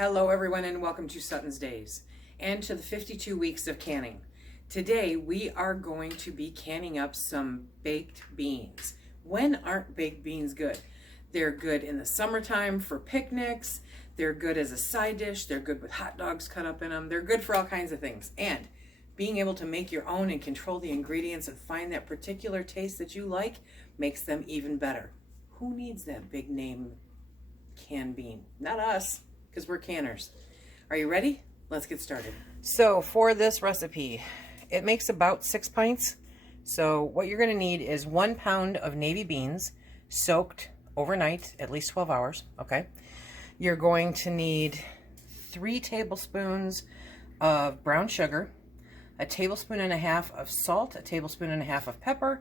Hello everyone and welcome to SuttonsDaze and to the 52 weeks of canning. Today we are going to be canning up some baked beans. When aren't baked beans good? They're good in the summertime for picnics, they're good as a side dish, they're good with hot dogs cut up in them, they're good for all kinds of things. And being able to make your own and control the ingredients and find that particular taste that you like makes them even better. Who needs that big name canned bean? Not us, because we're canners. Are you ready? Let's get started. So for this recipe, it makes about 6 pints. So what you're going to need is 1 pound of navy beans soaked overnight, at least 12 hours, okay? You're going to need 3 tablespoons of brown sugar, a tablespoon and a half of salt, a tablespoon and a half of pepper,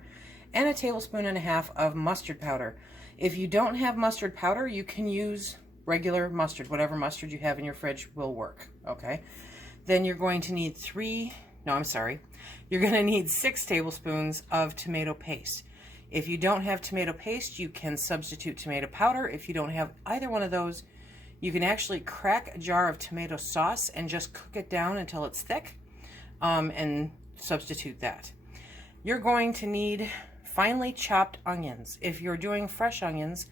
and a tablespoon and a half of mustard powder. If you don't have mustard powder, you can use regular mustard. Whatever mustard you have in your fridge will work, okay? Then you're going to need you're going to need 6 tablespoons of tomato paste. If you don't have tomato paste, you can substitute tomato powder. If you don't have either one of those, you can actually crack a jar of tomato sauce and just cook it down until it's thick, and substitute that. You're going to need finely chopped onions. If you're doing fresh onions,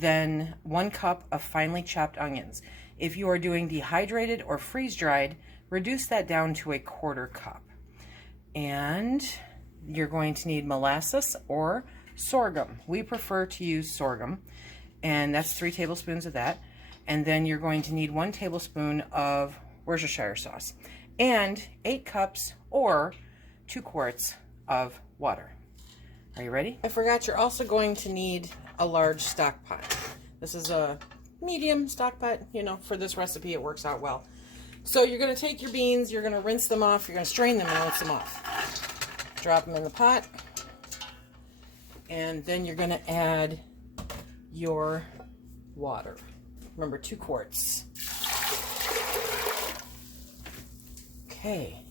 then 1 cup of finely chopped onions. If you are doing dehydrated or freeze-dried, reduce that down to a 1/4 cup. And you're going to need molasses or sorghum. We prefer to use sorghum, and that's 3 tablespoons of that. And then you're going to need 1 tablespoon of Worcestershire sauce and 8 cups or 2 quarts of water. Are you ready? I forgot, you're also going to need a large stock pot. This is a medium stock pot. You know, for this recipe it works out well. So you're going to take your beans, you're going to rinse them off, you're going to strain them and rinse them off. Drop them in the pot, and then you're going to add your water. Remember, 2 quarts. Okay.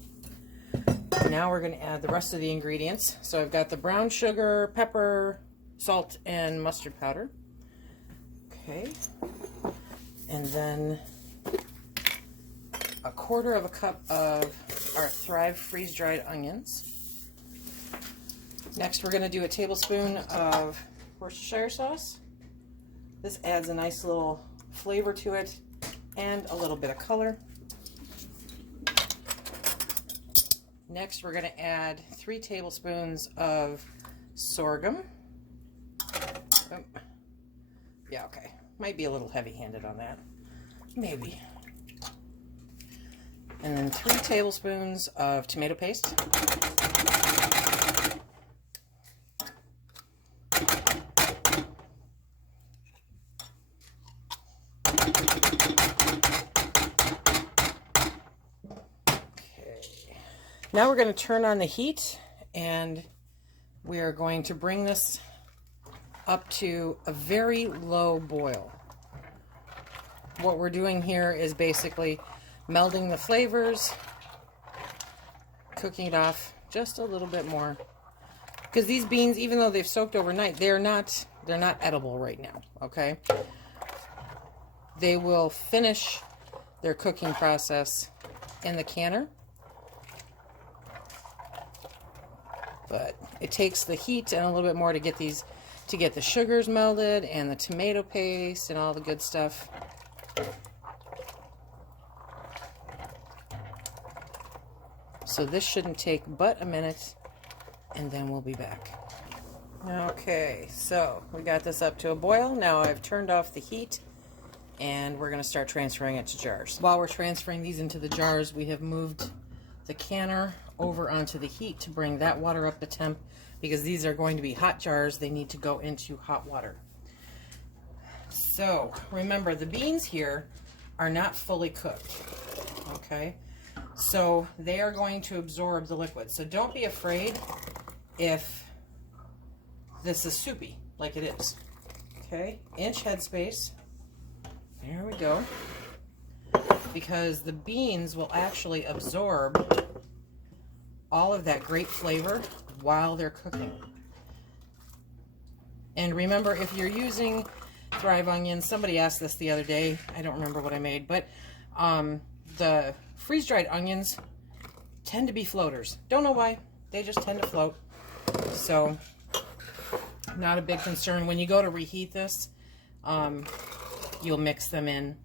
Now we're going to add the rest of the ingredients. So I've got the brown sugar, pepper, salt, and mustard powder. Okay. And then 1/4 cup of our Thrive freeze-dried onions. Next, we're going to do a tablespoon of Worcestershire sauce. This adds a nice little flavor to it and a little bit of color. Next, we're going to add 3 tablespoons of sorghum. Oh. Yeah, okay. Might be a little heavy-handed on that. Maybe. And then 3 tablespoons of tomato paste. Now we're going to turn on the heat, and we are going to bring this up to a very low boil. What we're doing here is basically melding the flavors, cooking it off just a little bit more. Because these beans, even though they've soaked overnight, they're not edible right now, okay? They will finish their cooking process in the canner. But it takes the heat and a little bit more to get these, to get the sugars melded and the tomato paste and all the good stuff. So this shouldn't take but a minute, and then we'll be back. Okay, so we got this up to a boil. Now I've turned off the heat, and we're going to start transferring it to jars. While we're transferring these into the jars, we have moved the canner over onto the heat to bring that water up to temp, because these are going to be hot jars. They need to go into hot water. So remember, the beans here are not fully cooked, okay? So they are going to absorb the liquid. So don't be afraid if this is soupy, like it is. Okay, inch headspace. There we go. Because the beans will actually absorb all of that great flavor while they're cooking. And remember, if you're using Thrive onions. Somebody asked this the other day. I don't remember what I made, but the freeze-dried onions tend to be floaters. Don't know why. They just tend to float. So, not a big concern. When you go to reheat this, you'll mix them in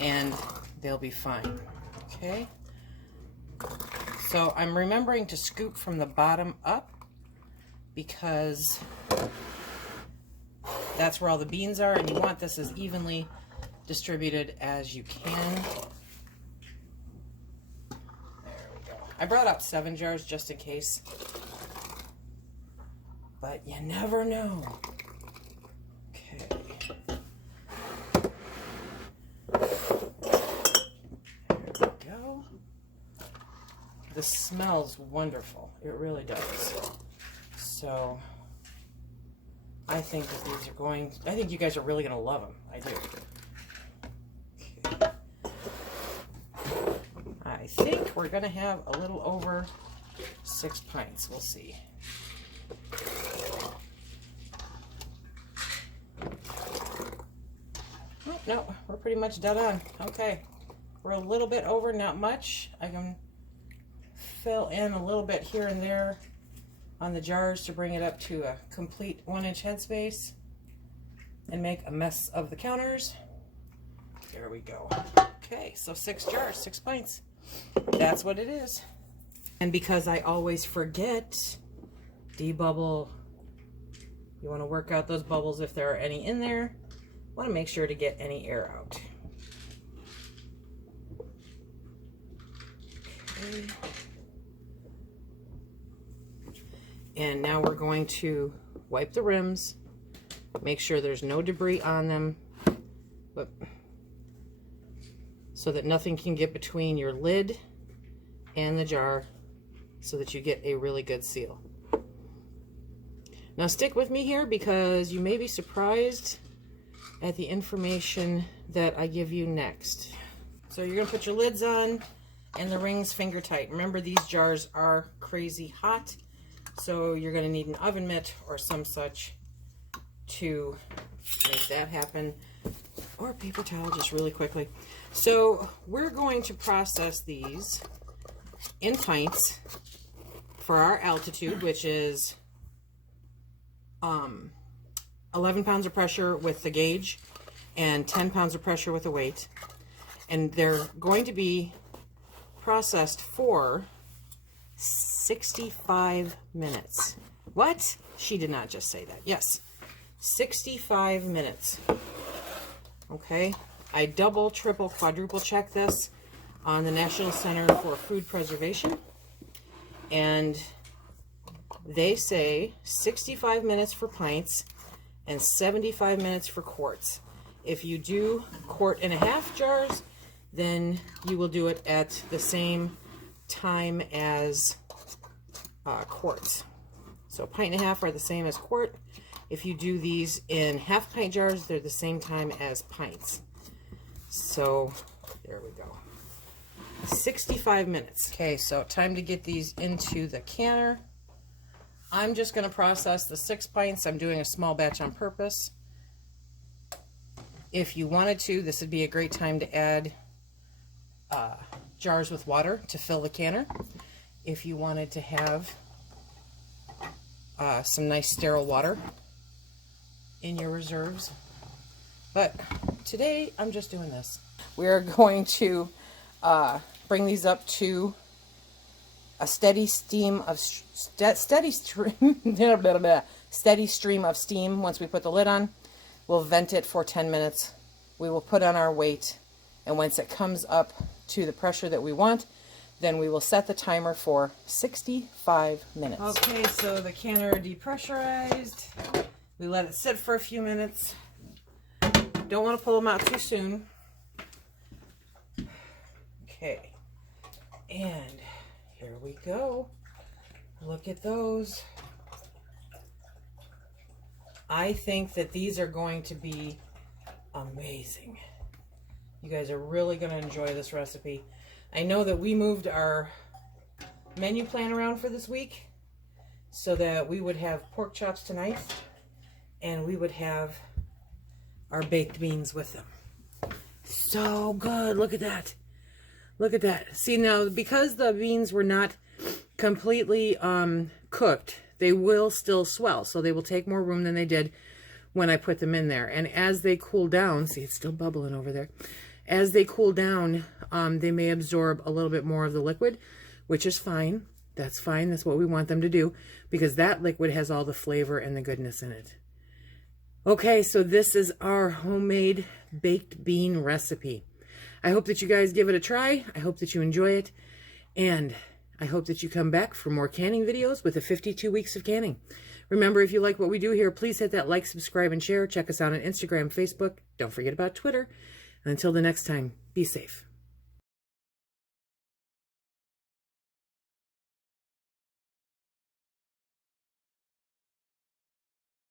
and they'll be fine. Okay. So I'm remembering to scoop from the bottom up because that's where all the beans are, and you want this as evenly distributed as you can. There we go. I brought up 7 jars just in case, but you never know. Okay. There we go. This smells wonderful. It really does. So I think that these are I think you guys are really going to love them. I do. Okay. I think we're going to have a little over 6 pints. We'll see. Oh, no, we're pretty much dead on. Okay. We're a little bit over, not much. I can fill in a little bit here and there on the jars to bring it up to a complete 1-inch headspace and make a mess of the counters. There we go. Okay, so 6 jars, 6 pints. That's what it is. And because I always forget, debubble. You want to work out those bubbles if there are any in there. Want to make sure to get any air out. Okay. And now we're going to wipe the rims, make sure there's no debris on them, so that nothing can get between your lid and the jar, so that you get a really good seal. Now stick with me here because you may be surprised at the information that I give you next. So you're going to put your lids on and the rings finger tight. Remember, these jars are crazy hot. So you're going to need an oven mitt or some such to make that happen, or a paper towel just really quickly. So we're going to process these in pints for our altitude, which is 11 pounds of pressure with the gauge and 10 pounds of pressure with the weight. And they're going to be processed for 65 minutes. What? She did not just say that. Yes, 65 minutes. Okay, I double, triple, quadruple check this on the National Center for Food Preservation, and they say 65 minutes for pints and 75 minutes for quarts. If you do 1.5 jars, then you will do it at the same time as quarts. So 1.5 pints are the same as quart. If you do these in 1/2 pint jars, they're the same time as pints. So there we go. 65 minutes. Okay, so time to get these into the canner. I'm just going to process the 6 pints. I'm doing a small batch on purpose. If you wanted to, this would be a great time to add jars with water to fill the canner. If you wanted to have some nice sterile water in your reserves. But today I'm just doing this. We're going to bring these up to a steady stream of steady stream of steam. Once we put the lid on, we'll vent it for 10 minutes. We will put on our weight, and once it comes up to the pressure that we want, then we will set the timer for 65 minutes. Okay, so the canner depressurized. We let it sit for a few minutes. Don't want to pull them out too soon. Okay, and here we go. Look at those. I think that these are going to be amazing. You guys are really going to enjoy this recipe. I know that we moved our menu plan around for this week so that we would have pork chops tonight and we would have our baked beans with them. So good. Look at that. Look at that. See, now, because the beans were not completely cooked, they will still swell. So they will take more room than they did when I put them in there. And as they cool down, see, it's still bubbling over there. As they cool down, they may absorb a little bit more of the liquid, which is fine. That's fine. That's what we want them to do, because that liquid has all the flavor and the goodness in it. Okay, so this is our homemade baked bean recipe. I hope that you guys give it a try. I hope that you enjoy it. And I hope that you come back for more canning videos with the 52 weeks of canning. Remember, if you like what we do here, please hit that like, subscribe, and share. Check us out on Instagram, Facebook. Don't forget about Twitter. And until the next time, be safe.